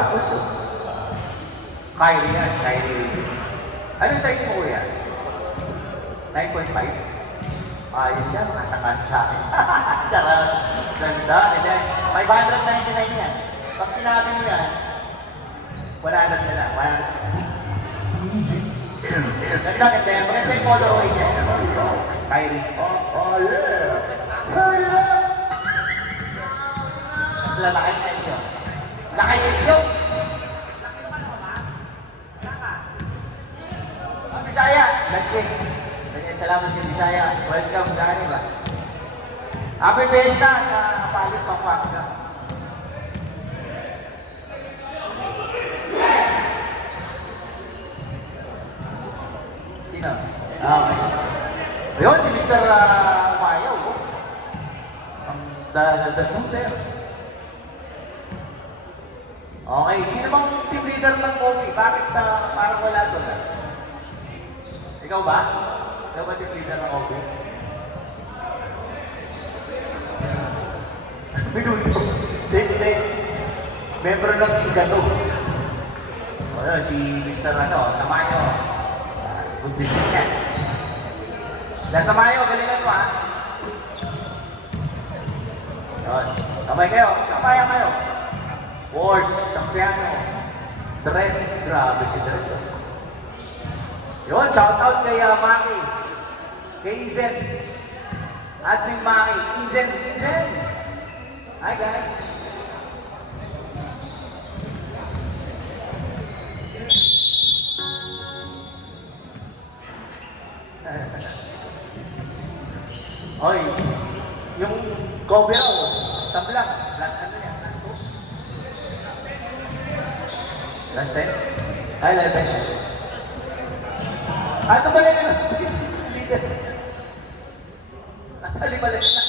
sapatos. Kyrie yan, Kyrie. Ano size mo kuya? 9.5? Ayos yan, kasang-kasa sa akin. Charot. Ganda, ganda. 599 yan. Pag tinabi mo yan, 100 na lang, 100. Nagsakin din, maganda yung colorway niya. Kyrie. Oh, yeah. Turn it up! Mas lalaki na yun. Laki yun. Bisaya, lagi. Salamat kay Bisaya. Welcome, Gani ba? Happy Fiesta sa Palit, Pampanga. Sino? Okay. Ayun, si Mr. Umayaw. The shooter. Okay, sino bang team leader ng Kobe? Bakit parang wala doon? Ikaw ba? Ikaw ba team leader ng Kobe? Minuto. Member ng Igato. Ano, si Mr. Tamayo. Sundisyon niya. Sir Tamayo, galingan mo ha. Yun. Kamay kayo. Kamaya kayo. Words, Sampiano. Trend. Grabe si Trend. Yun, shoutout kay Maki. Kay Inzen. Admin Maki. Inzen. Hi guys. Oy, yung Kobe raw, sa vlog, last ano yan? Last 2? Last 10? Ay, 11. Ano ba na yun? Leader. Nasa limalit na.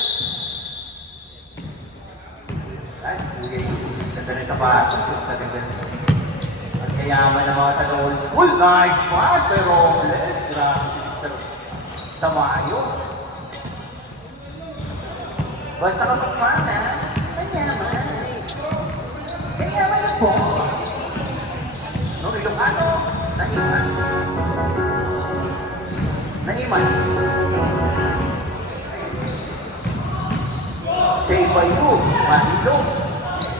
Guys, ganda rin sa patos. Ganda rin. Ang kayaman ng mga taga-old school. Nice pass, pero bless. Grabe si Mr. Tamayo. Basta ka pagpana, kanyaman. Kanyaman na po. Nung Ilocano, nanimas. Nanimas. Say by you, mahilo.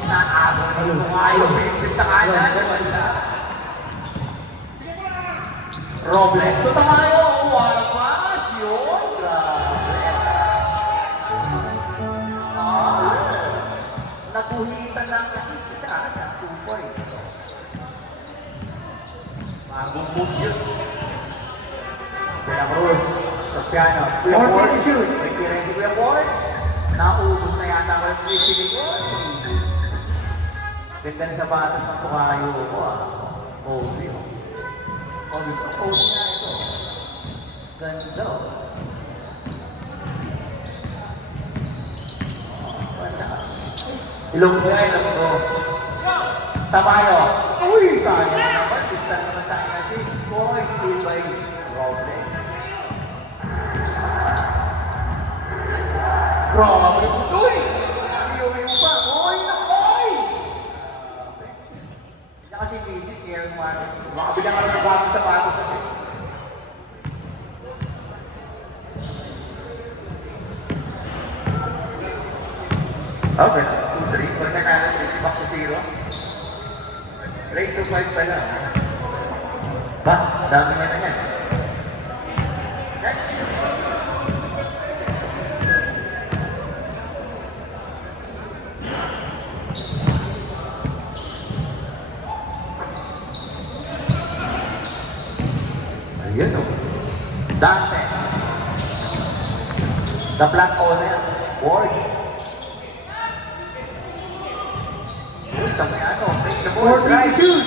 Naagong na yung ayaw, pinipit sa kanan. Wala. Robles, to tayo. Wala pas. Yun, grabe. Naguhitan lang kasi sa akin, 2 points. Bagong move yun. Kuya Cruz, sa piano. Kuya Borges, may kirin si Kuya Borges. Naubos na yata ko yung fishing ko. Ganda na sapatos ng tukayo ko Kobe. Kobe na ito. Ganda. Ilong ko. Tamayo. Uy, sayang naman. Pista naman sa akin assist. Boy, steal by Robles. Grabe. Uy! Iuwi mo pa. Uy, nakoy! Yan kasi misis ngayon kumain. Baka bilang ka ng bago sa bago sa akin. Okay. 2-3. Pag nakala 3, back to 0. Race to 5 pala. Ba? Dami na yan. Next. Ayan o. Dante. The plant owner. Words. Isang may take the ball, drive. Uy!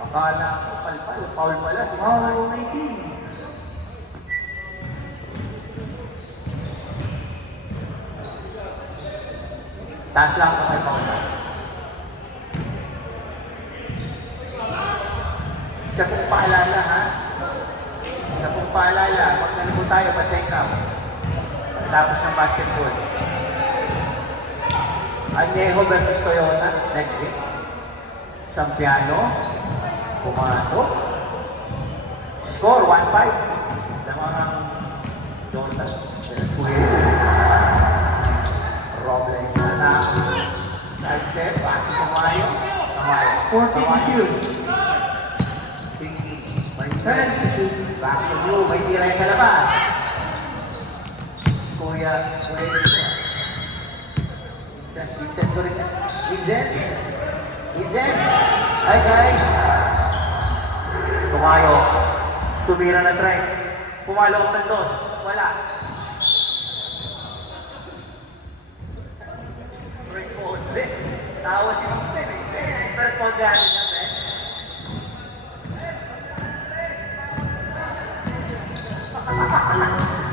Akala ko palpal, foul pala. Foul 19. Taas lang kamay pa ko. Isa pong paalala ha. Isa pong paalala. Pag nalubog tayo, pa-check up. Tapos ng basketball. Añejo versus Toyota, next game. Sampiano, pumasok. Score, 1-5. Lamang Jordan, Venezuela. Robles, attacks. Side step, pass to Tamayo. Tamayo. 14 to shoot. Thinking. 10 to shoot. Back to blue, may tira sa labas. Kuya Isidro. Vincent ko rin. Vincent. Hi guys. Tumayo. Tumira na tres. Pumalok ng dos. Wala. First mode. Hindi. Tawa si Mungpin eh. Hindi. First mode gano'n niya, eh.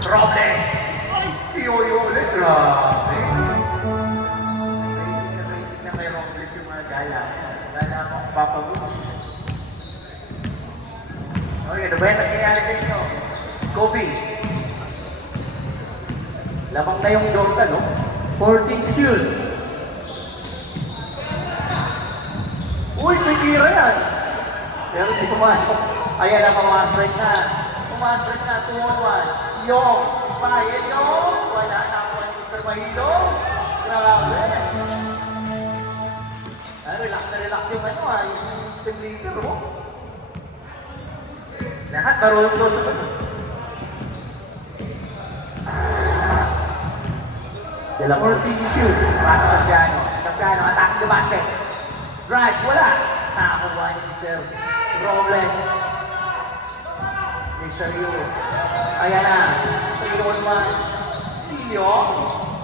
Robles. Iyoyo ulit. Grabe. Naisip na kay Robles yung mga gala. Gala akong Papa Woods. Okay, ano ba yung nangyayari sa inyo? Kobe. Lamang na yung Jordan, no? 14 to shoot. Uy, may tira yan. Pero hindi pumasok. Ayan na, pumasok na. Pumasok na, 2-on-1. Yung, bayad yung. Wala, nakuha ni Mr. Mahilo. Grabe. Relax na relax yung ano yung team leader, oh. Lahat marunong to sa ano. Dela 14 to shoot. Pass sa piano. Sa piano, attack the basket. Drives, wala. Nakakuha ni Mr. Robles. Mr. Yu. Ayan na. 3-on-1. Iyo.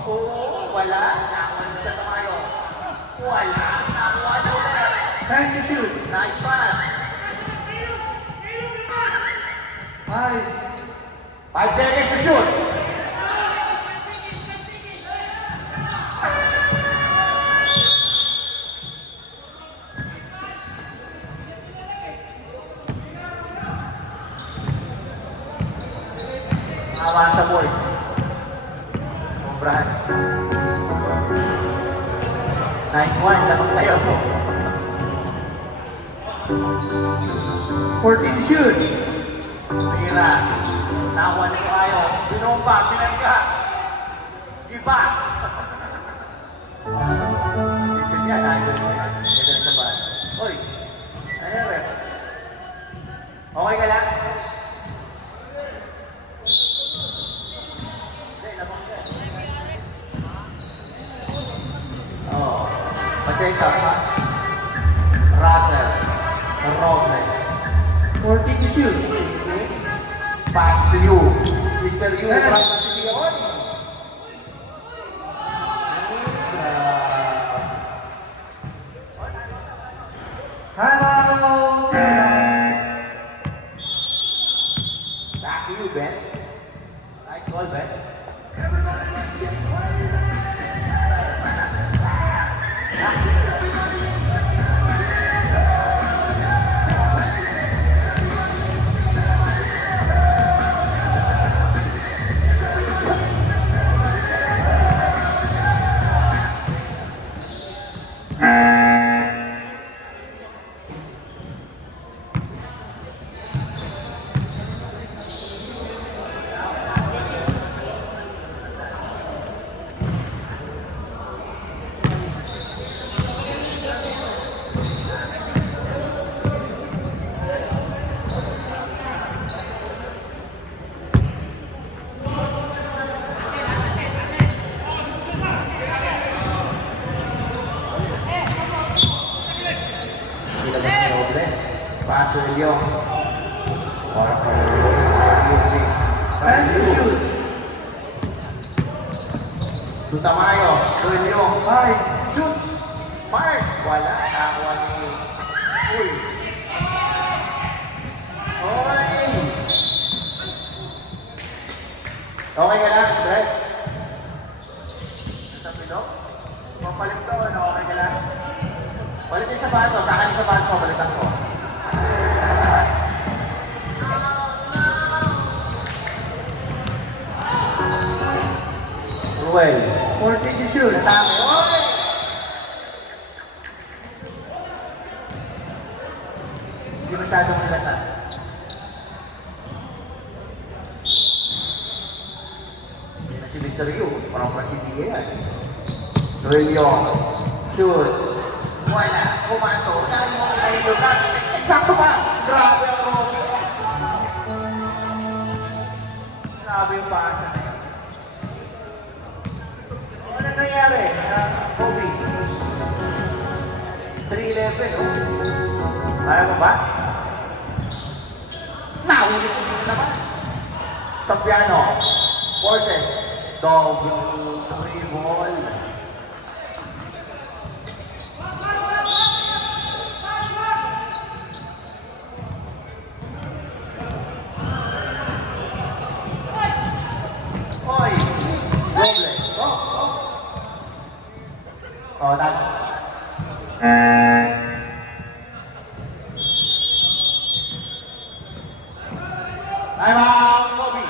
Oo, wala. Nakakuha ni Mr. Tamayo. Wala. Nakakuha ni Mr. 10 to shoot. Nice pass. 5 seconds to shoot. Awa sa board. Sobrahan. 9-1, lamang kayo. 14 to shoot. Mahira. Nakuha nito kayo. Binomba, pinagka. Give back. Listen niya, dahil na yan. Ganda na sa bahay. Hoy, ano yung rep? Okay ka lang? Hindi, lamang ka. Oo. Pacheck up, ha? Russell. Robles. 14 to shoot. Pass to you. Mr. Yu, from Matilion. Timeout. Back to you, Ben. Nice ball, Ben. Ilabas ni Robles. Paso ni Leon. Para pa rin. 10 to shoot. Tutamayo. Tuloy Leon. 5 shoots. Mars. Wala. Nakakuha ni... Uy. Oy. Okay ka lang, Brett? Sa pilok? Papalit ko, ano? Okay ka lang? Palit yung sapatos. Sa akin yung sapatos mo, balitan ko. Ruel. 14 to shoot. Natami. Oy! masyadong halata. Yan na si Mr. Yu. Parang si Dia yan. Noelio. Shoots. Wala. Kumato. Dahil mo kayo lugar. Eksakto ba? Grabe ang Robles. Grabe yung pasa na yun. Ano nangyari? Kobe. 3-11, oh. Kaya mo ba? Nahuli ko din naman. Sapiano. Forces. Double. Ball. Oy. Robles. Oh, that. Time out, Kobe.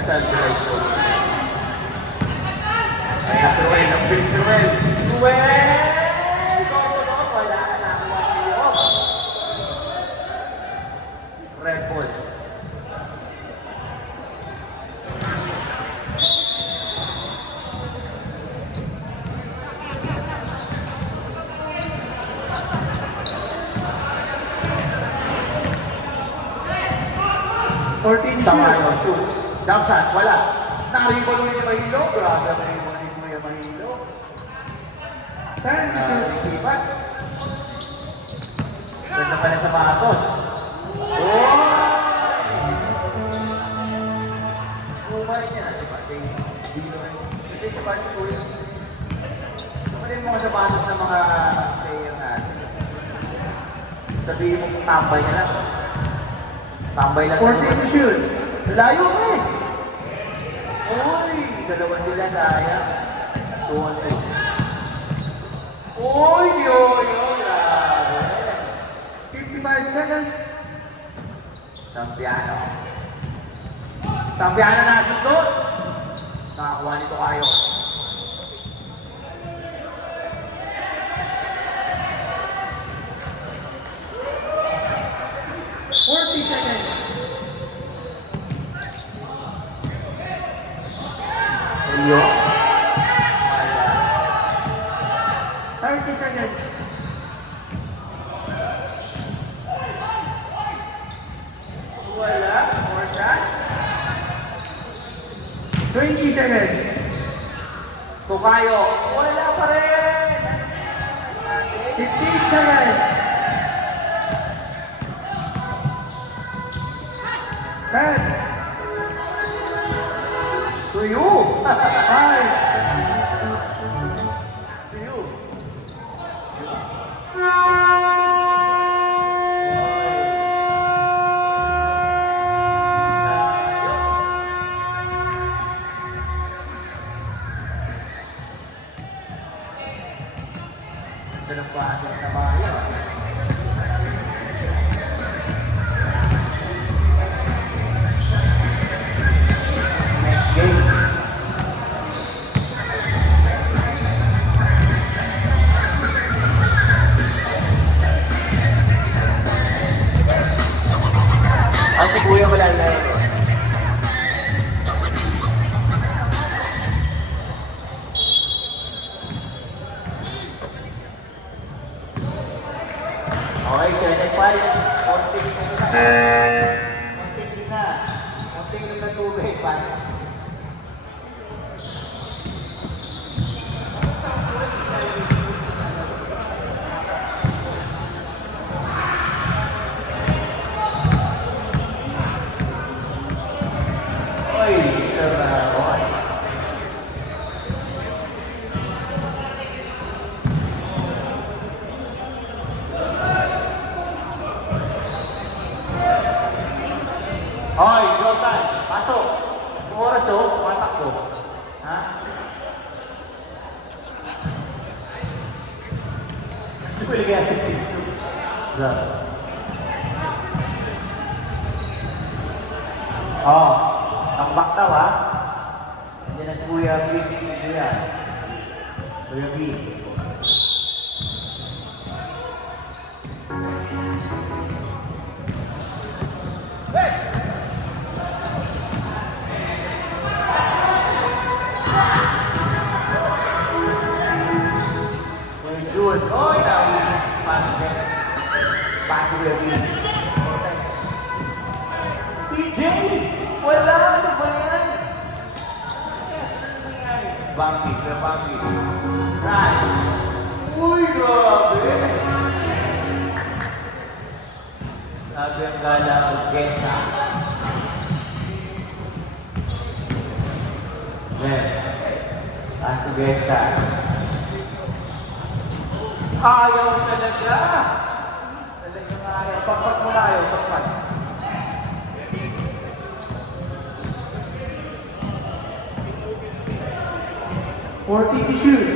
Asal drive ko. Ayan, si Ruel. Ang bilis ni Ruel. Ruel! Gogo, wala na. Red Bull. Tamayo, shoots. Jump shot, wala. Nakariban ulit ni Mahilo. Grabe ang nakariban ni Kuya Mahilo. Isipan. Ganda pa na sa Matos. Oh! Umay niya na, diba? Dino. Ito yung sapatos si Kuya. Tumalin mo ka sa Matos ng mga player natin. Sabihin mo kung tambay niya lang. Tambay lang sa 14 to shoot. Layo mo eh. Uy, dalawa sila sayang. 2-2. Uy, Dioyo, grabe. 55 seconds. Sampiano. Sampiano na sundot. Nakakuha nito kayo. Iyo. 30 seconds. Wala. More shot. 20 seconds. Tukayo. Wala pa rin. 15 seconds. 10. To you. 5. To you. Ito ng process na bayan. Next game. Si Kuya wala na yun. Okay, second fight. Konting na. Konting na. Konting Mr. Roy. Hoy, Jordan, pasok. Yung oras tumatakbo. Ha? Gusto ko ilagay ang picture. Grabe. Oh, tambak daw ha. Hindi na si Kuya B. Si Kuya. Kuya B. Kuya June. Oy, nahulog. Pansin. Pass Kuya B. Cortex. DJ! Wala! Ano ba yan? Ano nangyari? Bambi, Kuya Bambi. Nice! Uy, grabe! Grabe ang gala ng Gesta. Zen. Taas to Gesta. Ayaw talaga! Talagang ayaw. Pagpag muna kayo, pagpag. Forty to shoot.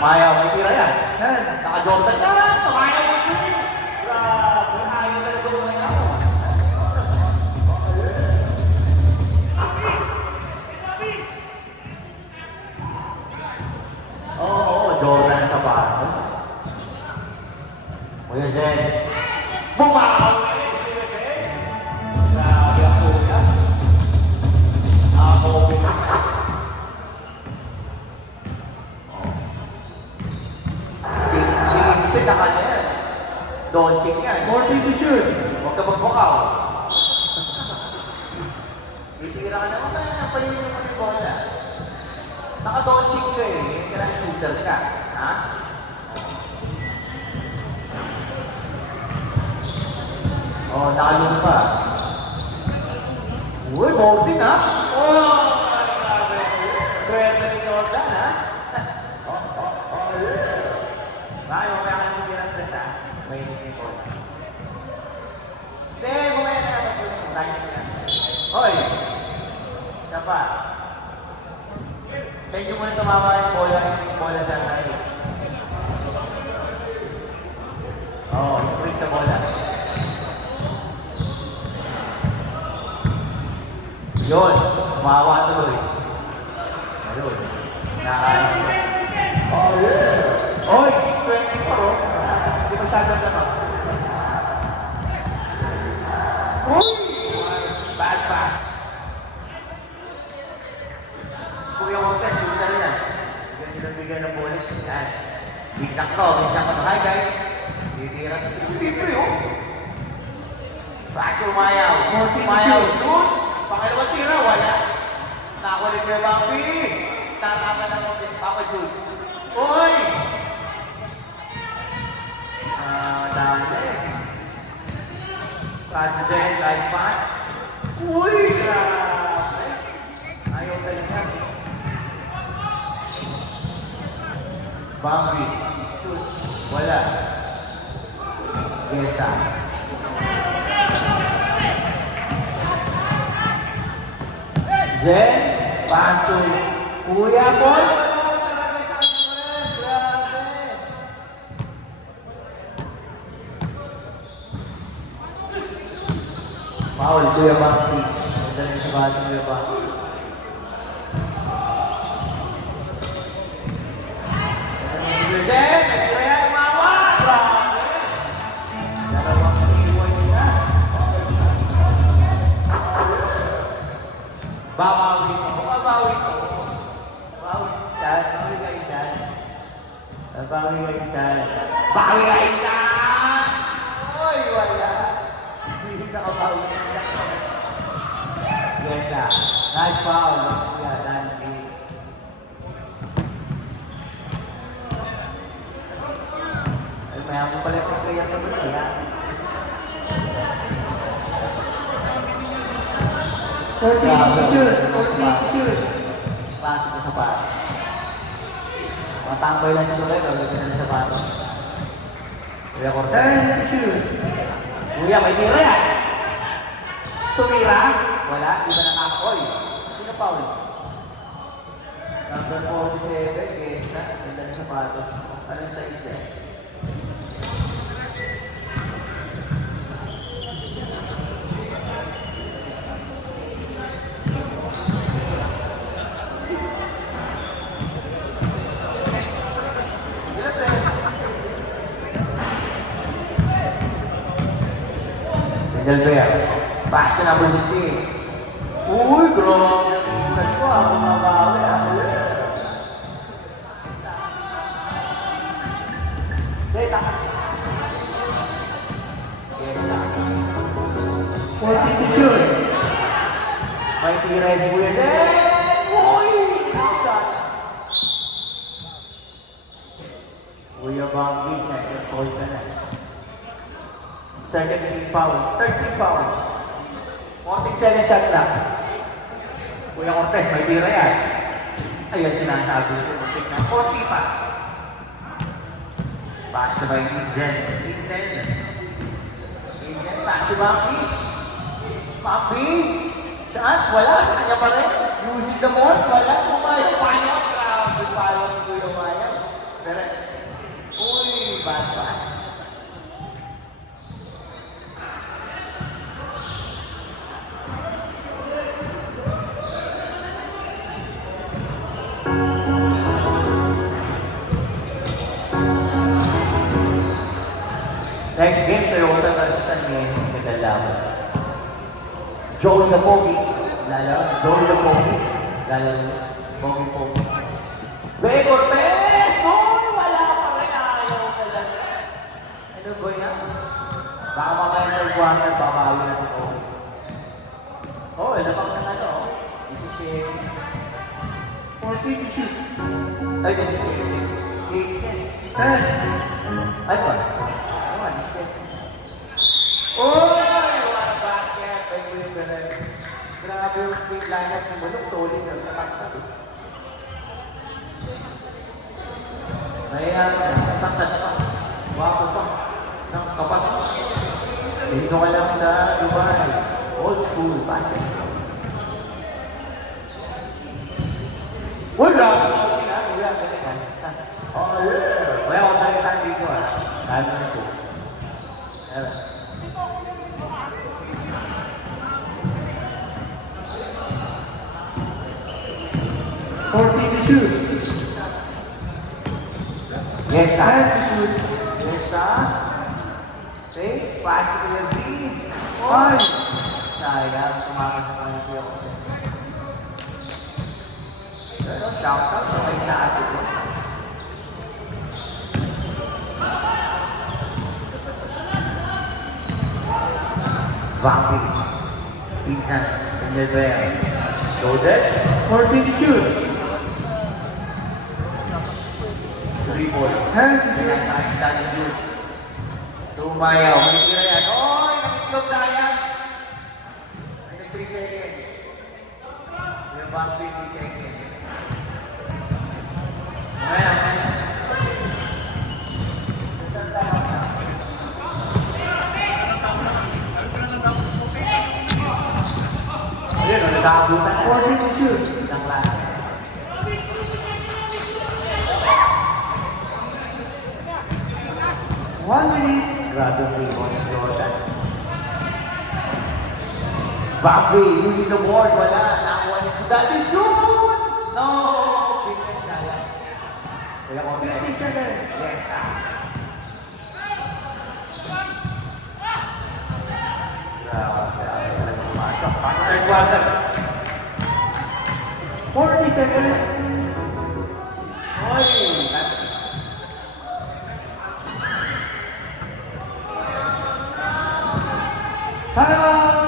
Mayaw, may tira yan. 10. Naka-Jordan yan! Mayaw mo siya! Grabe, ayaw talaga lumayaw. Oo, Jordan na sa bahay. Kuya Zen. Bumawi si Kuya Zen! Grabe ang kuya. Ako, si saka na yan. Doncic yan. 40 to shoot. Huwag ka magbukaw. Titira ka naman na yan. Napainin mo ni bola. Naka-doncic ka eh. Kailangan shooter ka. Ha? Oh, nakalung pa. Uy, boarding ha? Oh, ay grabe. Swerte ni Jordan ha? Bakit mamaya ka nang bibira ng dress ha? May hindi ko na. Hindi, mamaya na. Dining na. Hoy! Isa pa. Medyo mo na tumama yung bola sa ano. Oo, yung ring sa bola. Yun, umawa tuloy. Ayun, nakaalis ko. Oh, yeah! Oy, 6:24 oh. Hindi masyadong naman. Uy! Bad pass. Kuya Wagdas, yun na rin yan. Bigyan ng bola siya. Yan. Binsak to. Hi guys. Titira to. Libre oh. Pass umayaw. Umayaw. Shoots. Pangalawang tira, wala. Nakulit mo yung Bambi. Tatama na mo din, Papa Jude. Uy! Dali. Pass to Zen, nice pass. Uy, grabe. Ayaw talaga. Bambi, shoots, wala. Gesta. Zen, paso. Kuya Paul, manood talaga sa kanya rin. Grabe. Paul, Kuya Bambi. Ganda rin sa baso, Kuya Bambi. Si Kuya Zen, nagtira yan, umawa. Grabe. Dalawang 3 points na. Babawi to. Babawi to. Bawi si Insan. Bawi ka Insan. Bawi ka Insan. Bawi ka Insan! Uy, wala. Hindi nakabawi ka Insan. Yes na. Nice foul. Kuya, Danny. Ay, mayaman pala yung player na ba? 480 shoot. 480 shoot. Klase na sapatos. Mga tambay lang siguro yun, gagawin na ng sapatos. Kuya Cortez. 10 shoot. Kuya, may tira yan. Tumira? Wala, di ba nakakakoy? Sino Paul? Number 47, guess na. Ganda ng sapatos. Anong size na? Delbert, pass to number 16. Uy, grabe ang isan ko ah, bumabawi ah. Data. Yes, na. 480 shoot. May tira si Kuya Zed. Uy, outside. Kuya Bambi, second call ka na. Second team foul, 13 foul. 14 second shot lang. Kuya Cortez, may tira yan. Ayan, sinasabi ko sa muntik na 40 pa. Pass by Vincent. Vincent, pass si Bambi. Bambi, chance, wala. Sa kanya pa rin. Using the board, wala. Pumayang. Grabe, palo ni Kuya Mayang. Pero, uy, bad pass. Next game, Toyota versus San Diego, Medalaman. Joey the Pogi. Lalo si Joey the Pogi. Lalo Pogi Pogi. Bey Cortez! Uy! Wala pa rin ayaw talaga. Ano ba yan? Baka mamaya ng quarter, babawi na ito Pogi. Oh, lamang ng ano. This is Shea. 480 shoot. Ay, this is Shea. Vincent. 10. Ano ba? Uy! What a basket! By Kuya Beren. Grabe yung big lineup ni Manong. Solid na nataktab eh. Mayayari na. Nataktab pa. Wapo pa. Isang kapat. Dito ka lang sa Dubai. Old school basket. Uy! Grabe mo ako tingnan. Kuya, ganyan ha. Oh yeah! May ako tayo sa dito ha. Kaya mo na shoot. Ayan. 480 shoot. Yes, 10 shoot. Yes, Six, pass to your feet. 5. Sayang, tumakas sa kanya Kuya Cortez. Pero shout out na may sa atin. Vampi. Pinsan. Delbert. Loaded. 480 shoot. 3 ball. 10 shoot. Sinang sa akin dati Jude. Tumayaw. May tira yan. Oy! Nakitlog sayang. Ay, nag 3 seconds. Yung Vampi 3 seconds. Kumaya na. Ayun, nagkakabutan na. 480 shoot. Isang klase. One minute. Grabe ang rebound ng Jordan. Bambi, using the board, wala. Nakakuha niya po dati, June! No! Pinten, sayang. Kuya 50 Cortez. seconds. Yes, Grabe, ayaw talaga pumasok. Pasok third quarter. 40 seconds. Oy! Time out.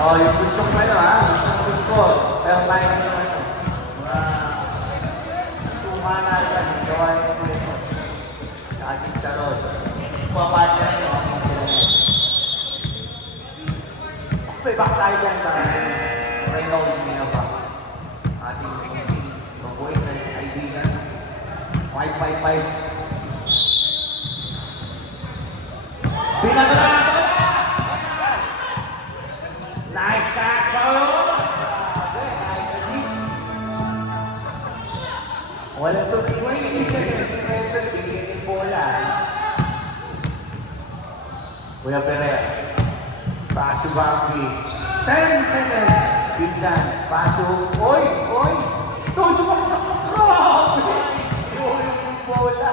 Oh, yung gusto ko ano ha, gusto. Pero tayo rin naman ano. Sumana yan, gawain mo ito. Tsaka yung charot. Pabati rin yung aking sila yan. May box tayo dyan, parang Reynold niya pa. Ating mabuhay na kaibigan. 555. Binabara! Nice catch, Paolo! Grabe, nice assist. Walang tumingin. Binigyan ng bola. Kuya Perea. Paso Bambi. 10 seconds. Pinsan. Paso. Oy! Ito, sumaksak mo. Grabe! Yung bola.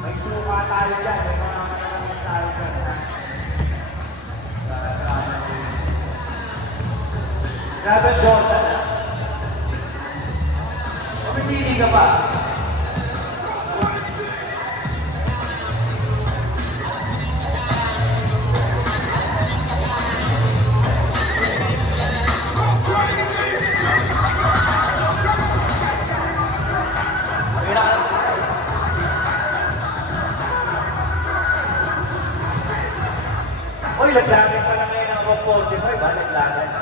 May suka tayo dyan. May mga kanamis tayo dyan. Grabe Jordan. Mamimili ka ba? Uy, laglagan pa na ngayon ng Rock 45, ha? Laglagan.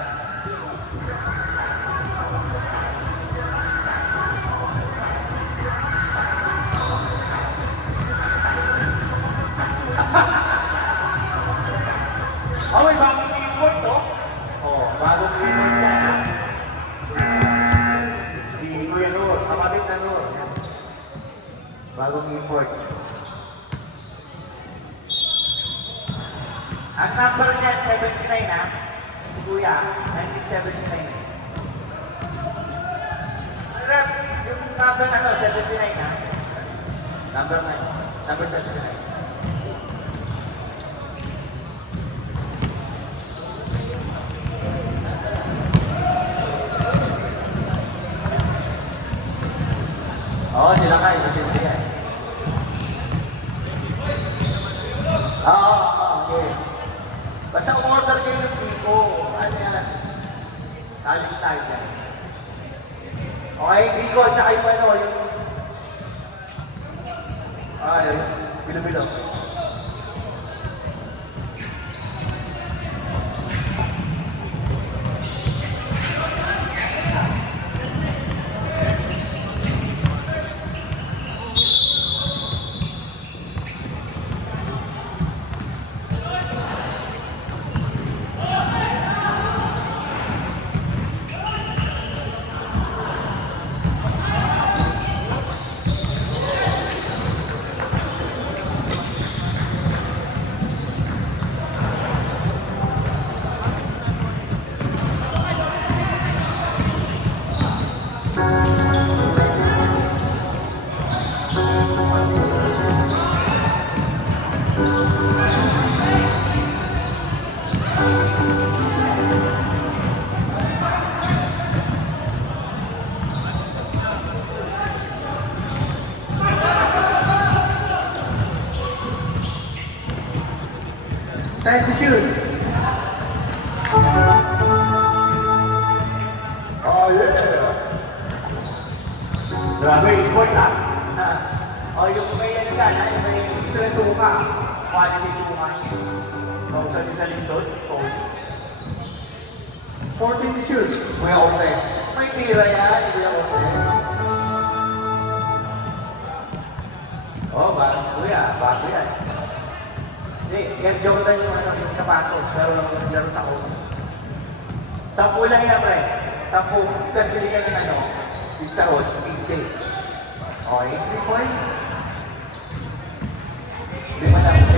May bagong import, no? Bagong import yan, ha? Si Kuya Nur, kapatid na Nur. Bagong import. Ang number niya, 79 ha? Si Kuya, 1979. Rep, yung number 79 ha? Number 9. Number 79. Oo, sila ka, matindi yan. Okay. Basta umorder kayo ng Pico. Ano yan? College style yan. Okay, Pico, tsaka yung ano, yung... yun. Bilo-bilo. Time to shoot. Oh, yeah. Grabe, import ha. Yung may ano ka, may gusto na suka. Quality suka. Kausan yung sa lindon. So, 14 to shoot. Kuya Opes. May tira yan, si Kuya Opes. Bago yan. Hindi, Air Jordan yung yung sapatos, pero laro sa ko. 10 lang yan, pre. 10. Tapos bili ka ng yung charot, 15. Okay? 3 points. 5 na, 5.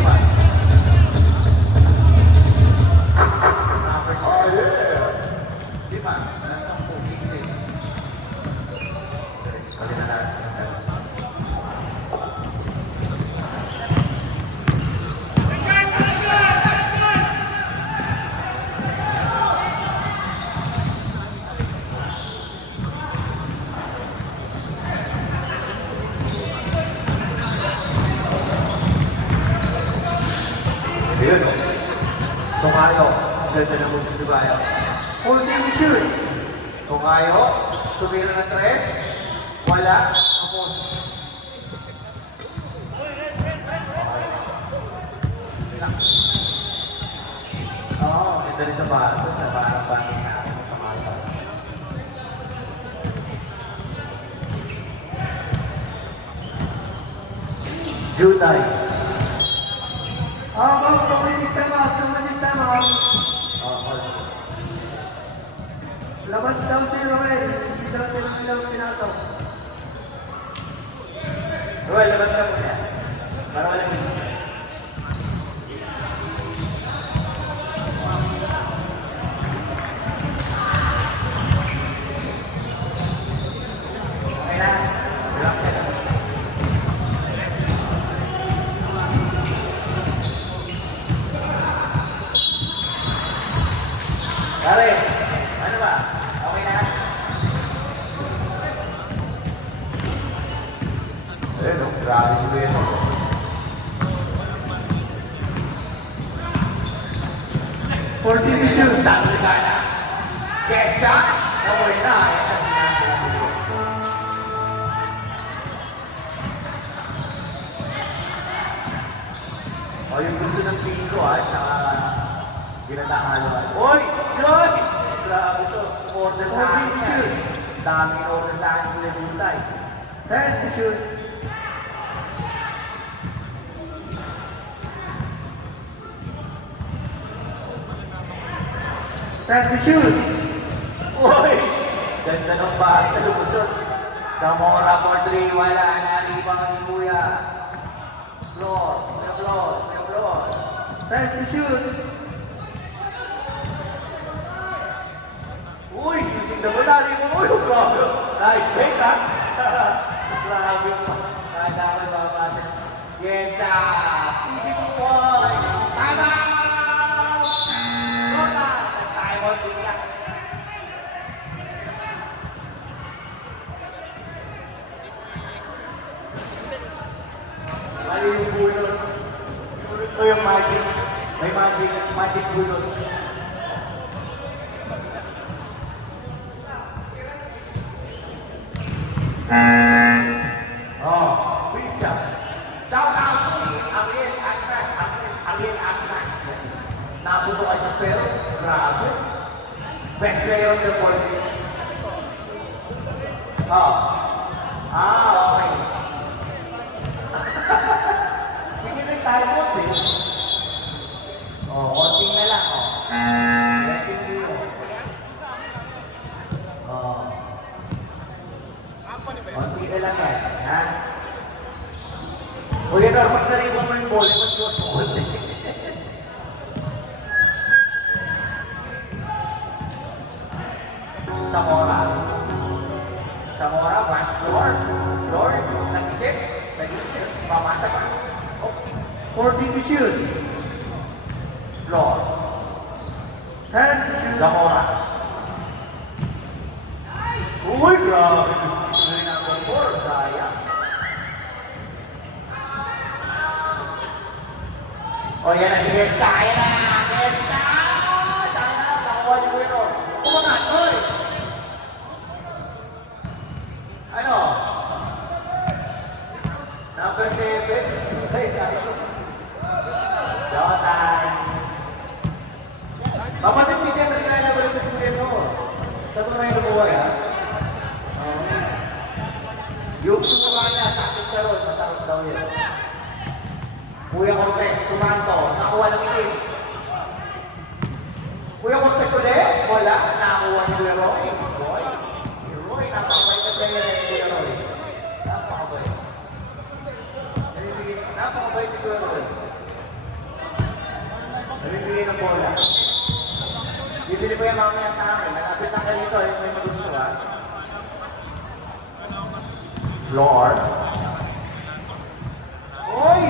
Numbers yan. 5. Nasa 10, 15. Kali na natin. yun, oh. Tumayo. Ganda na mo sa Dubayo. 14 to shoot. Tumayo. Tumira ng tres. Wala. Tapos. Relax. Oo, ganda rin sa bato. Sa bato sa akin. Tumayo. Jutay. Abang, tumanis time out. Oo. Labas daw si Roel. Hindi daw si Roel ang pinasok. Well, labas ka muna. Para walang isip. Okay na. Relax ka na. Pare, ano ba? Okay na? Ayun, oh, grabe si Kuya. 14 to shoot. Dami ka na. Kesta? Okay na. Ayan na, sinasabi ko. O, yung gusto ng piko, tsaka ginatakaluan. Oy! Joy! Grabe to. Order sa akin. 14 to shoot. Dami in-order sa akin Kuya Jutay. 10 to shoot. To shoot. Uy! Ganda ng bag sa Luzon. Sa Mora for 3, wala na ribang ni Kuya. Floor, Kuya Floor, Kuya Floor. 10 to shoot. Uy, using na ba nari mo? Uy, grabe. Nice break, ha? Grabe pa. Kahit dapat mabasa. Yes, easy mo, boys. Time out! Nota, nag-time out din lang. Mali yung bulot. Bulot ko yung magic. May magic bulot. Oh, bisa. Shout out to Ariel Agnas. Nabunukan niya pero grabe. Best player of the tournament. Oh. Okay. Hindi tayo mo din. Oh, konti na lang. Oh. Letting you know. Oh. Konti na lang yan. Ha? O yan, pag narinig mo yung bowling, mas iwas mo konti. Zamora, West Floor. Floor, nag-isip, mamasa pa. Oh, 14 to shoot. Floor, 10 to shoot. Zamora. Uy, grabe. Gusto ko rin ang board. Sayang. O yan na si Gesta. Ayan na. Gesta. Sana nakuha niyo yun. Umangat. Uy. Ano? Number 7. Ay, sayang. Jotay. Kapatid ni Jen, kaya na balik mo si Kuya mo. Sa tunay na buhay, ha? Yung susuka niya, sakit siya ron, masakit daw yun. Kuya Cortez, kumanto, nakuha ng itim. Kuya Cortez ulit, wala, nakuha ni Kuya Roy. Roy, napakabait na player ni Kuya Roy. Napakabait. Napakabait ni Kuya Roy. Nabibigay ng bola. Bibili ko yan mamaya sa akin. Nalapit lang ka rito, yung may magusto, ha? Floor. Uy!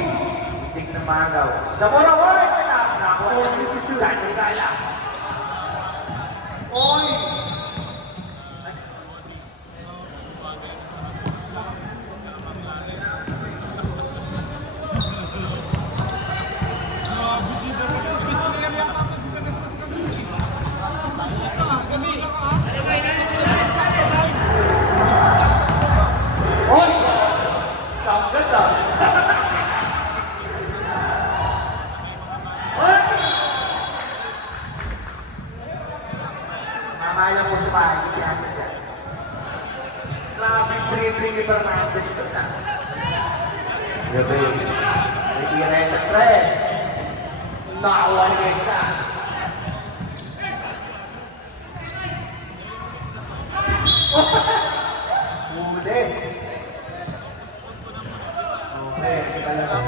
Tik na magaw. Zamora, uy! May nakakuha niya dito shoot. Dahil kaya. Uy! Akala mo sa bahay, hindi sinasadya. Grabe yung dribbling ni Fernandez ito na. Grabe. Retira sa tres. Nakakuha ni Gesta. Huli. Okay, sige lang.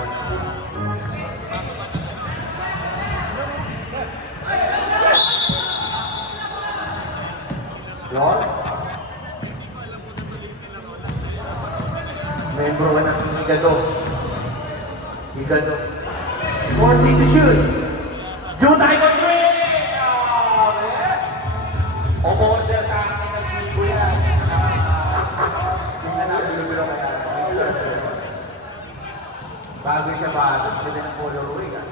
Yon. Membro ka ng Igado. Igado. 40 to shoot. June tayo mo 3! Grabe! Umorder sa akin ng ligo yan. Hindi na nabilo-bilo kaya. Mr. Sir. Bago siya batas, ganda ng colorway ah.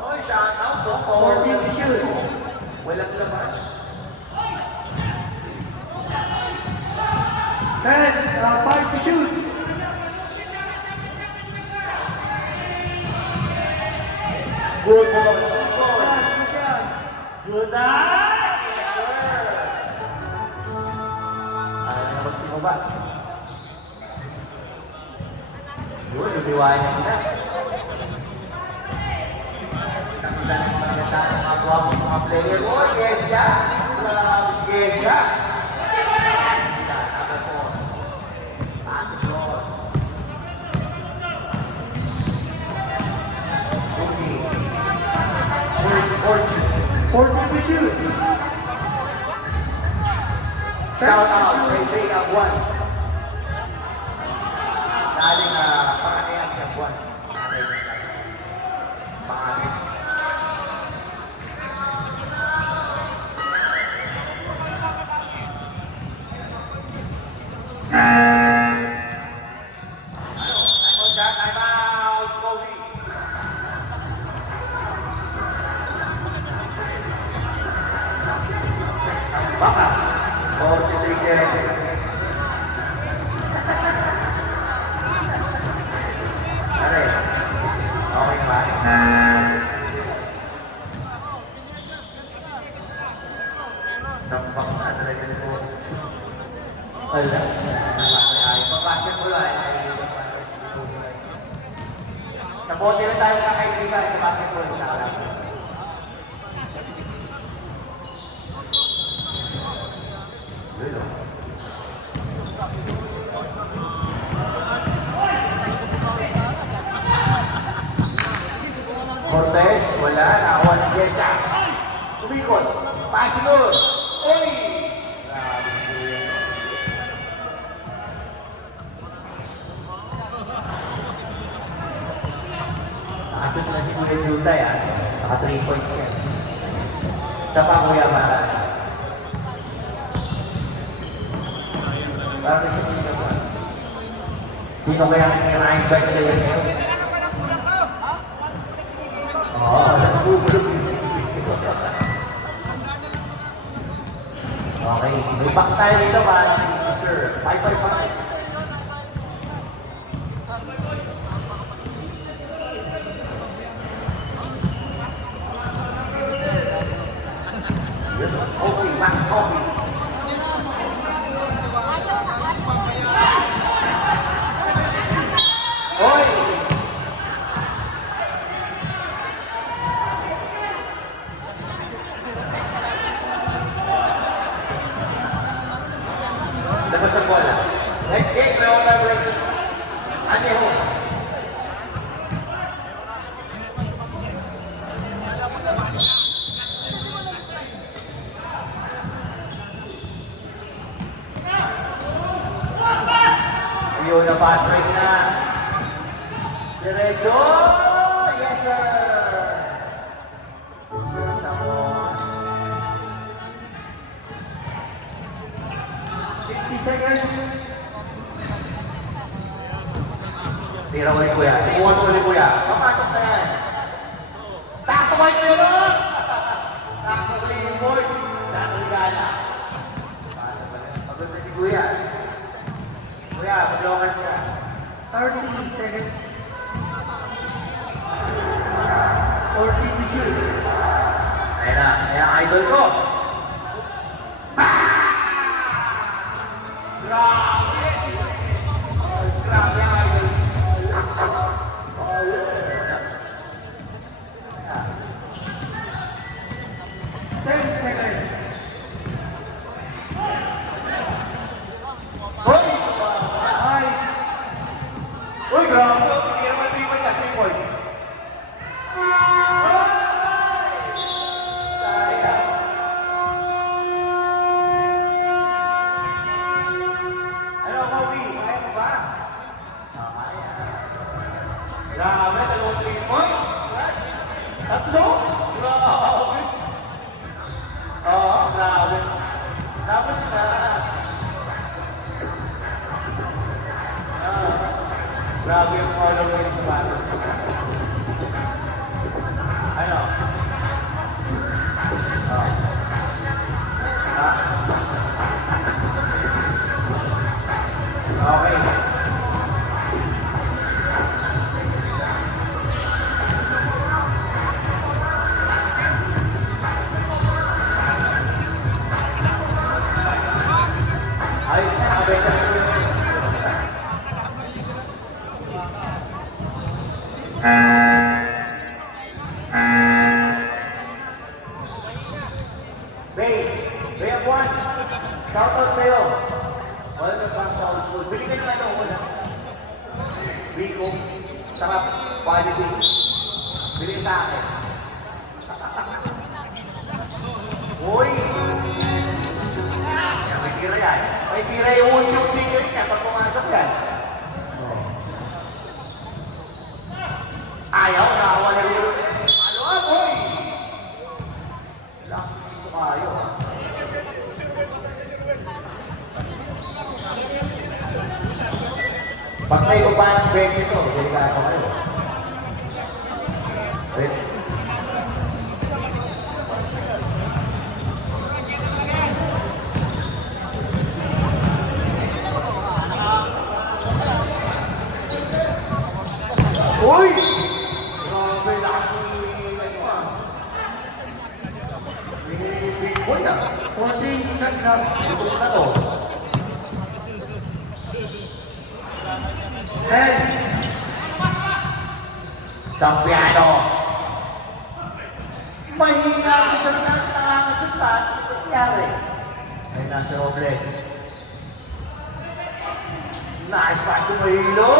Oy, shout out to 40 to shoot. Walang laban. 5 to shoot. Good ball, good ball. Good yan. Good eye! Yes, sir! Ayaw na magsimaba. Yun, lumiwain na nila. Nakita na yung maganda ng mga buwag ng mga player. Oh, yes ka! Yes ka! Number 4. Pasok yun. Rudy. 40 to shoot. Shout out kay Bay Abuan. Galing Panganean siya Abuan. Panganean. Time out, Kobe. Bakas. Or Are. Okay ba? Nampak na talaga nito. Ala. Ay, pag-basketball ay. Sa bote na tayo kakaibigan sa basketball. Nakalaban. Lilo. Cortez, wala. Nakakuha ng Jessa. Tumikot. Pass mo. Uy! Grabe si Kuya. Nakashoot na si Kuya Jutay ah. Naka 3 points yan. Sa pa Kuya para. Bakit si Kuya ba? Sino kaya ang first player ngayon? Oo, nagpupulog si Okay, may box tayo dito para kay Mr. 555. Coffee, Mac Coffee. Hoy! Labas ang bola. Next game, Leona versus Aneho. Ayun, na-pass break na. Diretso! Yes, sir! Sir Samoa. 50 seconds. Tira mo ni Kuya. Subuhan mo ni Kuya. Papasok na yan. Sakto ba nyo yun? Sakto sa yung board. Sakto regala. Pasok na yan. Pagod si Kuya. Kuya, maglokan ka. 30 seconds. 40 to shoot. Ayan na. Ayan ang idol ko. Grabe yung followers sa bata. Ano? Oh. Okay. Ayos na, nakabay ka na sa video. Bay Abuan, shoutout sa'yo. Welcome back sa old school. Bili ka naman ng una. Biko, sarap, quality. Bili sa akin. Uy! Yan, may tira yan. May tira yung ticket niya pag pumasok yan. Ayaw, nakawa na rin. Ano ang, uy! Lakas dito kayo. Pag may upa ng 20 ito, delikado kayo. Wait. Uy! Grabe, lakas ni ano ah. Ni Big Boy ah. 14 shot clock. Ito na to. 10. Sampiano. Mahina ang isang nangangasuntan. Ano nangyari? Ay, nasa Robles. Nice pass to Mahilo.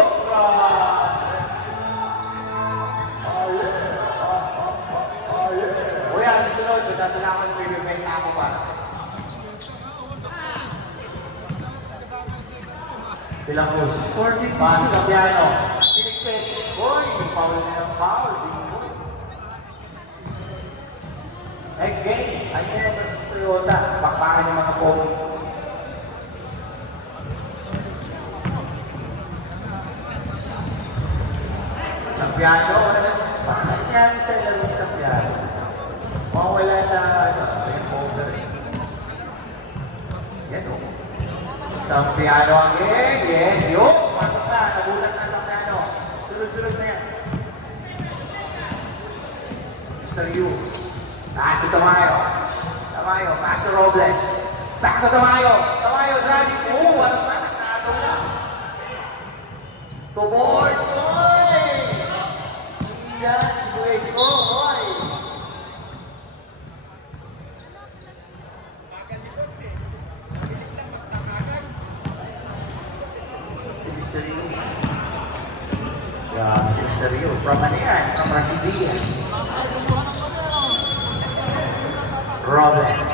Kuya, susunod. Magtatulakan ko yung benta ako para sa'yo. Ilang goals? 40. Paano sa piano? Sinikset. Uy, foul na ng foul. Big boy. Next game. Ano yung versus Toyota? Bakbakan yung mga pogi. Sa piano? Bakit yan sa laro sa piano? Mawala sa ano, yung over. Yan o. Sa piano again. Yes, yun. Pasok na. Nabutas na sa piano. Sunod-sunod na yan. Mr. Yu. Taas si Tamayo. Tamayo. Pass to Robles. Back to Tamayo. Tamayo drives. Oo, walang panas na ato na. To board. Oy! Yan, si Buesi ko. Oy! Si Mr. Yu. Grabe si Mr. Yu. From ano yan? From Rasidia. Robles.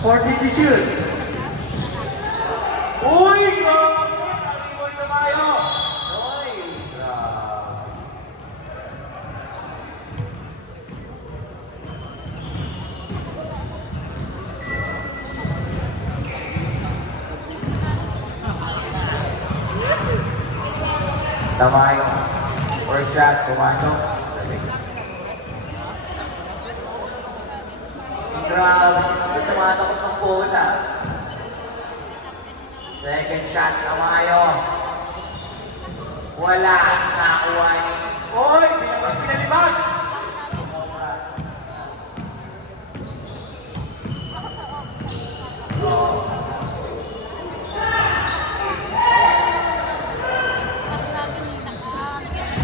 40 to shoot. Uy! Grabe! Naribol na tayo! Uy! Grabe. Tamayo. First shot, pumasok. Grabe, tumatakot ng bola. Second shot, Tamayo. Wala, nakuha ni... Oy, pinalibag!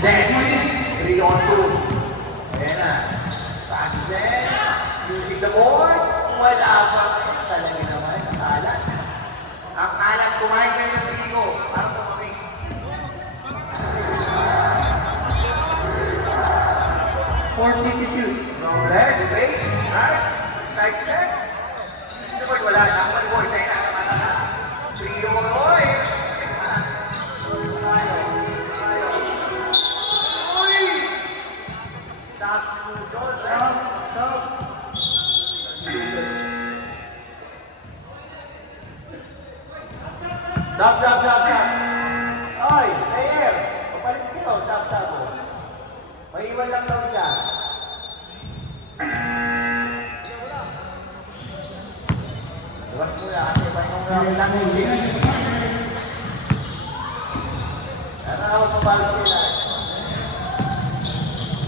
Zen, 3 on 2. Ayan na. Pass si Zen. Using the board. Wala pa. Talaga naman. Akalat. Akalat. Kumain kayo ng bigo. Parang tumamig. 40 to shoot. Robles, base, drives, side step. Using the board. Wala. Nakapal board. Sa'yo na. Kamata na. 3 on boys. Uy! Substitution. Stop. Stop. Stop. May iwan lang daw isa. Labas mo na kasi may nung lang yung shit. Nakakawag mo balos nila.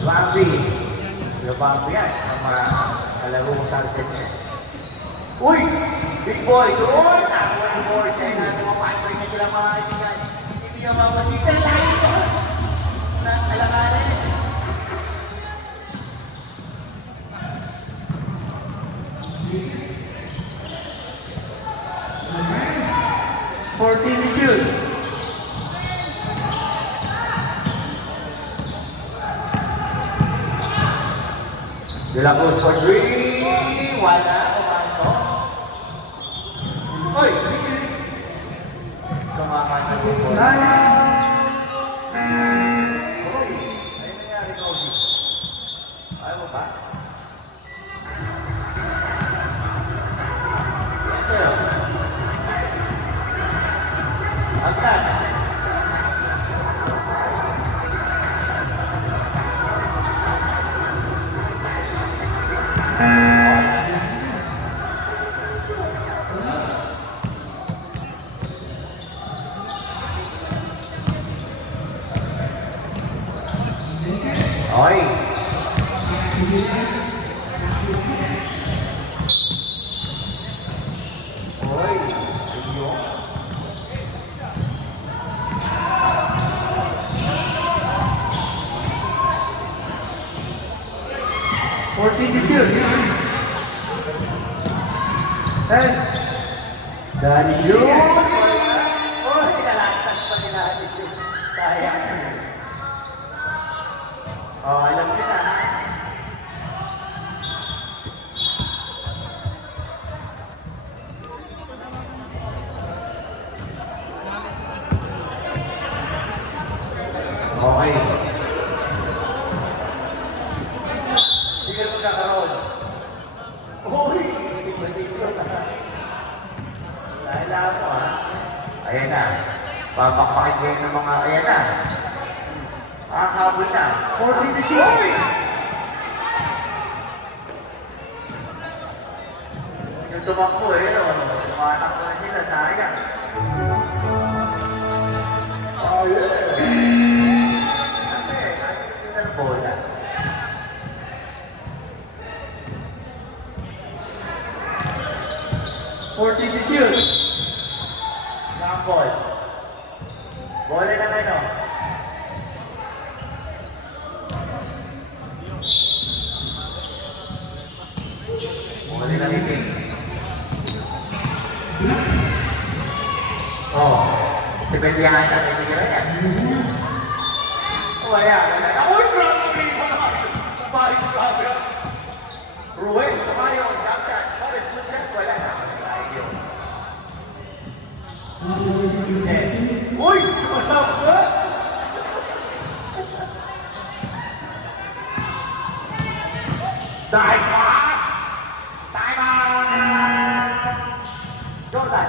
Bambi. Yung Bambi yan. Ang mga kalaro mo sa atin niya. Uy! Big boy! Doon! Nakakuha ni boy. Siya na lumapasbay na sila mga kaibigan. Hindi na mapasisa. Lahat ito! Alanganin eh. to shoot. De La Cruz for three. Wala. Kumanto. Uy! Kumakanto po po. Uy! Ano nangyari, Kobe? Ayaw mo ba? Yes, sir. Agtas. Oy. Oy. Iyo. To shoot. And Danny June! Oh, nalastas pa nila Danny June. Sayang. Oh, alam niyo na. Okay. Hindi ka magkakaroon. Uy, istig na siguro na. Laila mo ha. Ayan na. Papakpakin ko ng mga, ayan na. Makahabol na. 14 to shoot. Uy! Yung tumakbo eh, tumatakbo na sila, sayang. Oh, yeah. Kasi ng bola. To shoot. Gambol. Bola lang ano. Bola lang itim. Oh, si Belian kasi tira yan. Wala, wala. Uy, grabe mo naman. Bari mo grabe. Ruel, Mario, Jackson, Morris, Munchen, wala na. Sen. Uy! Sumasabot ka! Nice pass! Time out! Jordan!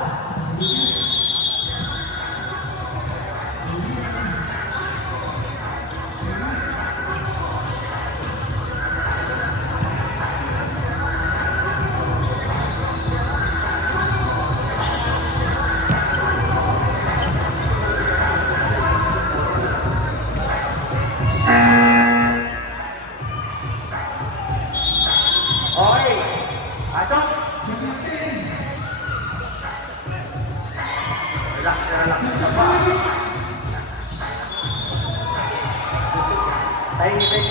Okay. Pasok. Relax ka pa. Tahimik.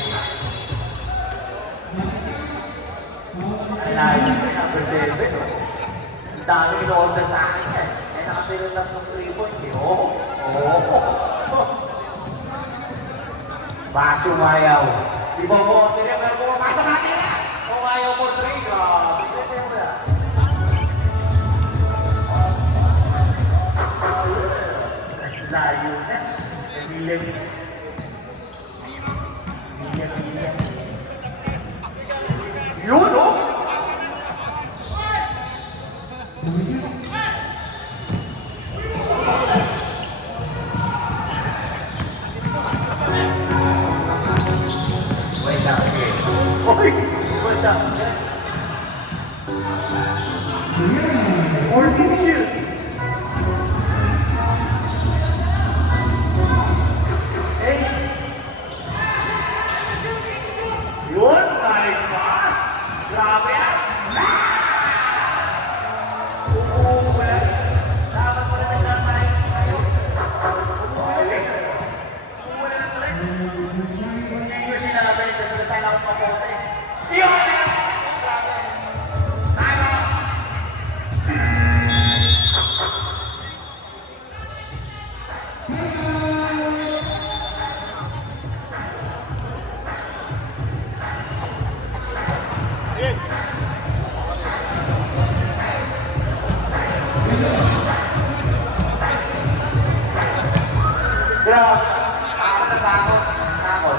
Ay, nakikita ko yung number 7. Ang dami in-order sa akin yan. Eh, nakatira lang ng 3 point. Oo. Baso mayaw. Di ba mo order yan, pero pumapasa natin na. Umayaw for 3. Grabe. Kasi mo na. Layo na. Emilia. Yun, oh! Uy! What's up? 14 shoot. Eight. Yun! Nice pass! Grabe yan! Umuulan. Dapat mo na nagtatay. Umuulan. Umuulan ng tres. Hindi nyo sinabi. Kasi sana akong mapote. Yun! Grabe. Tama! Grabe. Parang natakot. Takot.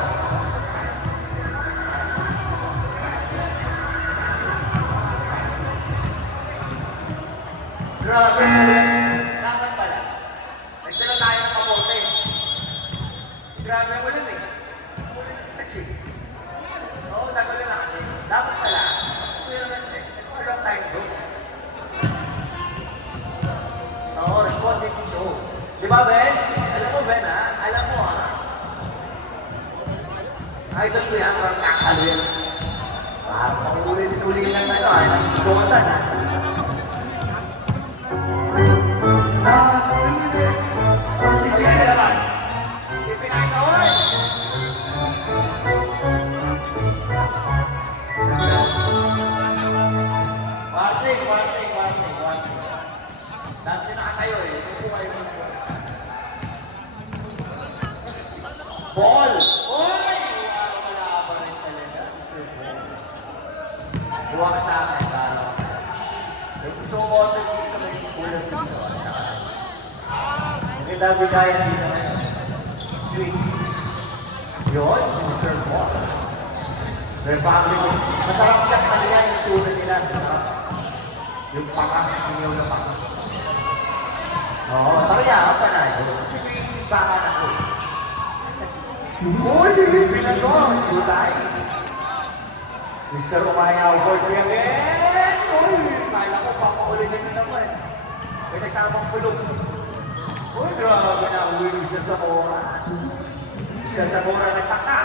Grabe. Dapat pala. Nagdala tayo ng kamote. Grabe ang ulan eh. Ulan kasi. Oo, tagal na kasi. Dapat pala. Pero walang tayo bro. Oo, responding piso. Di ba, Ben? Alam mo, Ben, ha? Alam mo, ha? Idol ko yan, parang kakalo yan. Parang uli lang na, ng Jordan, ha? Last 2 minutes. 40 Hindi seconds. naman. Ipinasa ko, eh. Warning. Dami nakatayo, eh. Kukuha yung ball! Oy! Wala pa rin talaga. Mr. Ball. Huwa ka sa akin, Karo. May gusto ko order dito, may kulang dito. Ang ganda bigayan dito ngayon. Sweet. Yun, si Mr. Ball. Republic. Masarap yan talaga yung tuna nila. Masarap. Yung paka, iniyaw na paka. Oo, tarya, pa na. Sige, yung baka na ko. Uy, pinato, Juday. Mr. Umayaw, for 3 again. Uy, kala ko papakulin na naman. May kasamang pulog. Uy, grabe na uwi ni Mr. Zamora. Mr. Zamora nagtaka.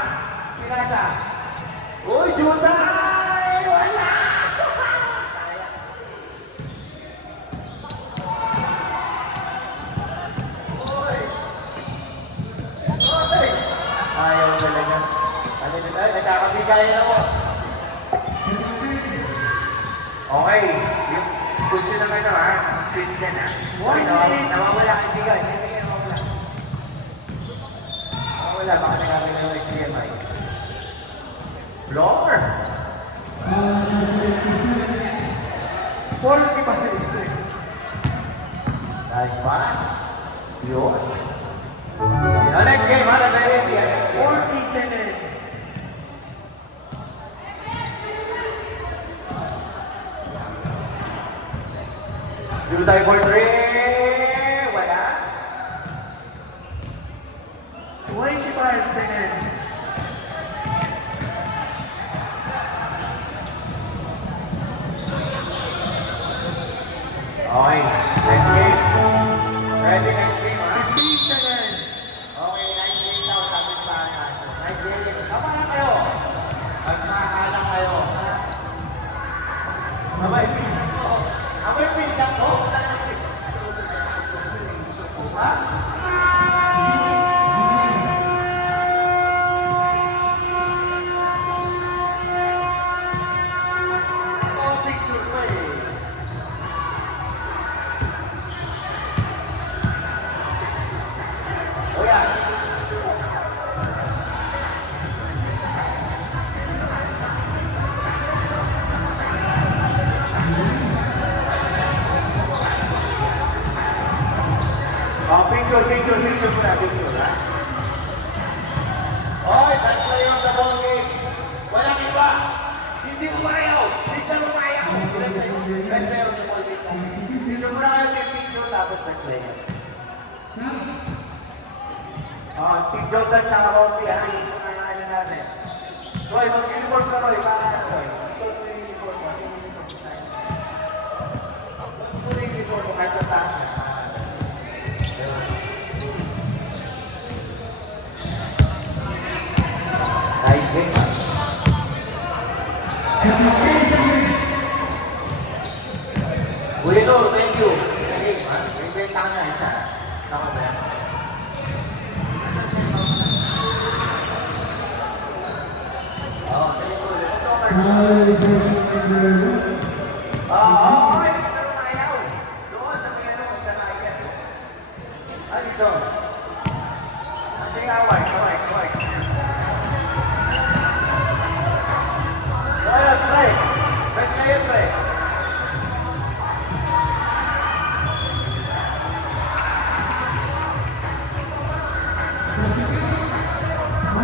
Pinasa. Uy, Juday! Wala! Uy! Ayaw talaga. Ano nila? Nagkakabigayan ako. Okay. Yung gusto naman na ha. Sweet ka na. Uy, nawawala kang bigay. Hindi ka nawawala. Nawawala. Baka nagkakabi ng HDMI. Floor. 45 seconds. Nice pass. Yun. Next game, ha? Ready? Next game. 40 seconds. Juday for 3. Wala. 25 seconds. Okay. Next game. Ready? Next game, ha? 15 seconds. Okay, nice game daw. Sabi ni Pare Asos. Nice game. Tama na kayo. Magkakalang kayo. Abay, pinsan ko. Abay, pinsan ko. Talagang pinsan ko. Ha? Oh, picture ko eh. O yan. Oh, picture muna, picture, ha? Oy, best player of the ball game. Walang iba. Hindi umayaw. Mr. Umayaw. Ilan sa'yo? Best player of the ball game. Picture muna kayo, team picture, tapos best player. Team Jordan tsaka Robbie, ha? Yung mga ano namin. Roy, mag-uniform ka, Roy. Para ano, Roy? Suot mo yung uniform mo. Suot mo yung uniform mo sa'yo. Suot mo yung uniform mo kahit ang taas na. Nice game, ha? Kuya Nor, thank you. Sa game, ha? May benta ka na isa. Tama ba yan? Oo, sa ito. Ito, okay. Isa na ayaw. Doon sa may ano, magkanayan. Ah, dito. Kasi away.